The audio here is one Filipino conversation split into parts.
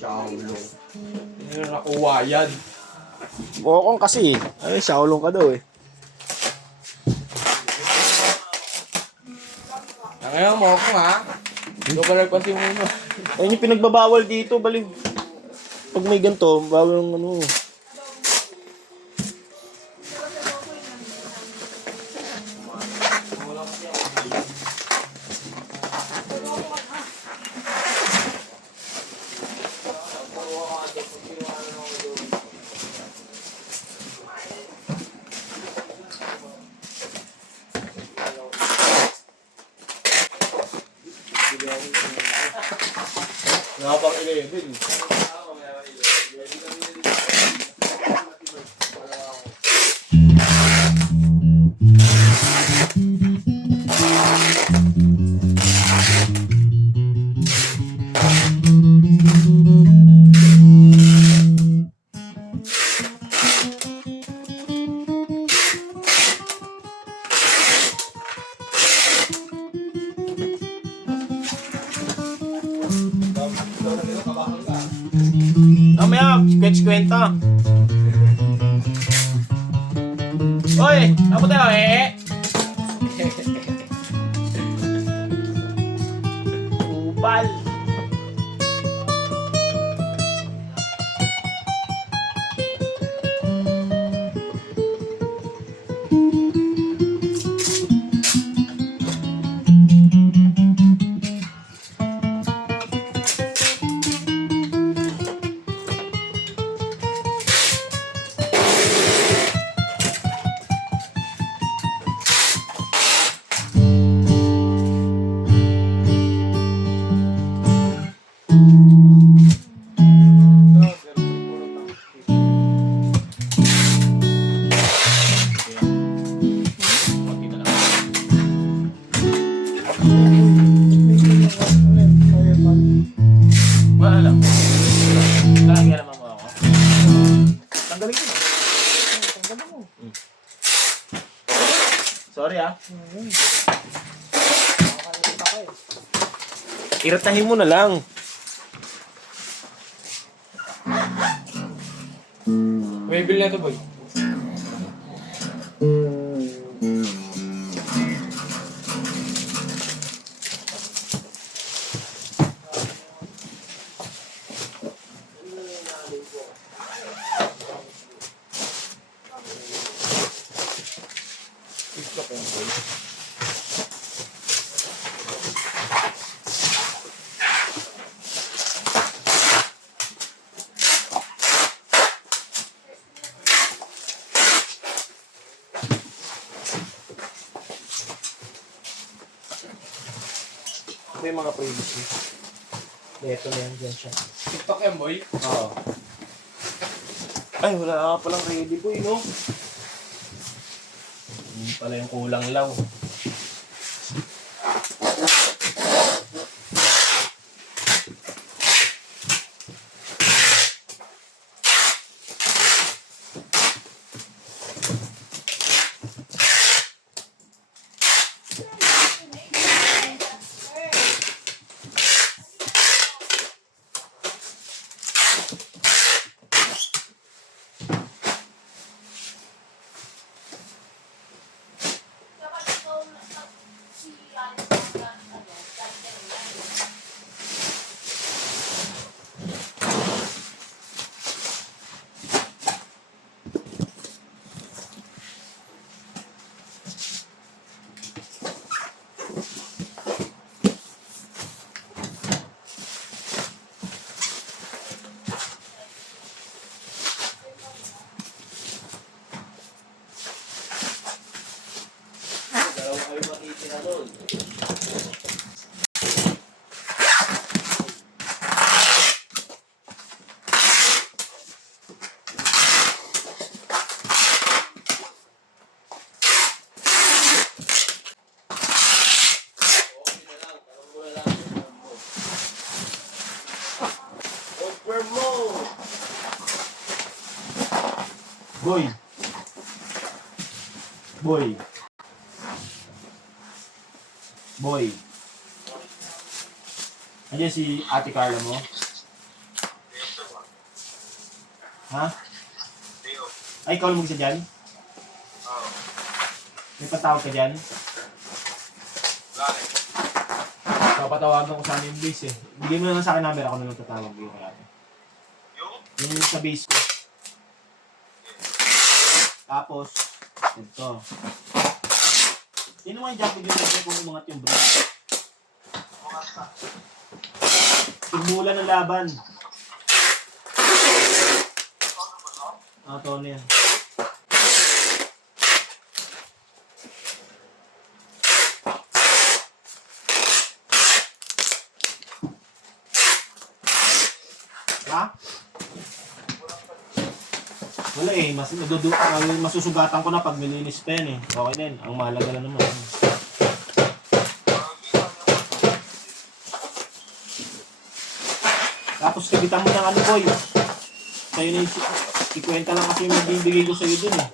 Shaolong. Hindi na nakuha yan. Bokong kasi. Ay, Shaolong ka daw eh. Ngayon mo ako ha. Lugalag pa si Muno. Ayun yung pinagbabawal dito, balik. Pag may ganito, bawal ng ano. Nakapang 11. Mamaya, kwenta. Oy, apa tayo Upal. Wala lang. Kaya naman mo ako. Tanggalin ko na. Tanggalin mo. Sorry ah. Iratahin mo na lang. May bill na to boy. Ito yung mga previous niya. Ito na yan, dyan siya. TikTok yan boy. Oo. Ay, wala ka palang ready boy, no? Hindi pala yung kulang lang. Boy. Boy. Boy. Andiyan si Ate Carla mo? Ha? Ay, ikaw lang mag-isa dyan? May patawag ka dyan? Papatawagan ko sana yung base eh. Bigay mo na lang sa akin number, ako na lang tatawag yung kaya. Yung sa base ko. Tapos, ito. Sino nga yung jump yung kung umangat yung brake? Sigmula ng laban. Tono yan. Ha? Wala eh, masusugatan ko na pag nilinis pa yan eh. Okay din, ang mahalaga lang naman. Tapos kagitan mo ng ano boy. Sa'yo na yung ikwenta lang kasi yung magbibigay ko sa'yo dun eh.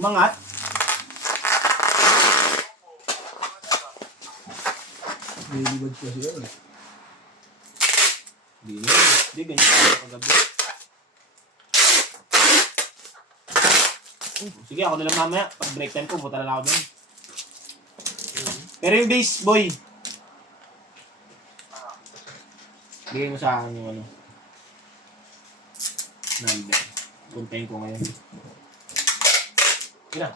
Mangat. Nilibad kasi yan eh. Hindi ganyan tayo kagabi. Sige, ako na lang mamaya. Pag break time ko, puta na lang ako dun. Pero yung base, boy. Bigay mo sa akin yung ano. Number. Puntayin ko ngayon. Sige na.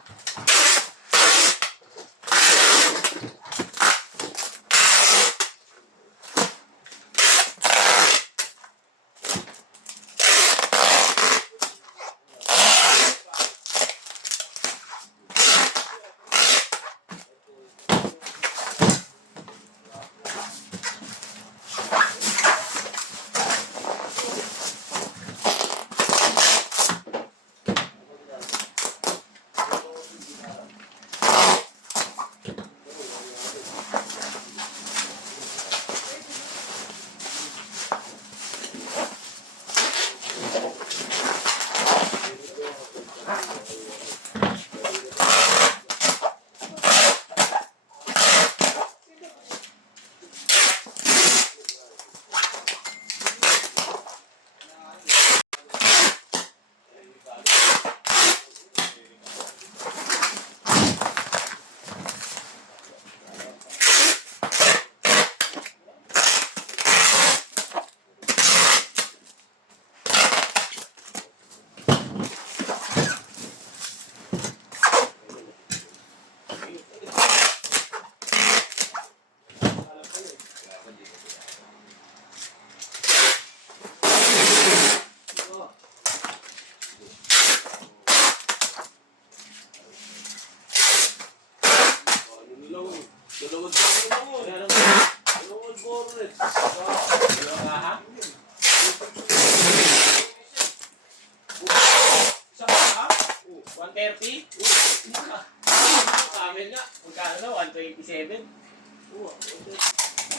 Amin nga, magkano na? 127?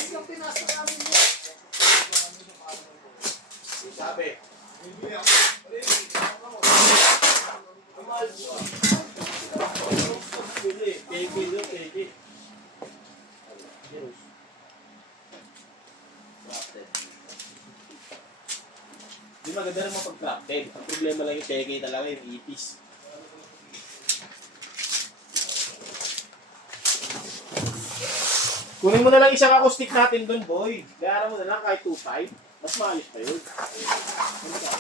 Yung pinasa namin mo. Sabi. Di maganda naman pag-crafted. Ang problema lang yung teke talaga, yung ipis. Kunin mo na lang isang acoustic natin dun, boy. Gayara mo na lang kahit 2.5. Mas maayos pa yun. Ano ka?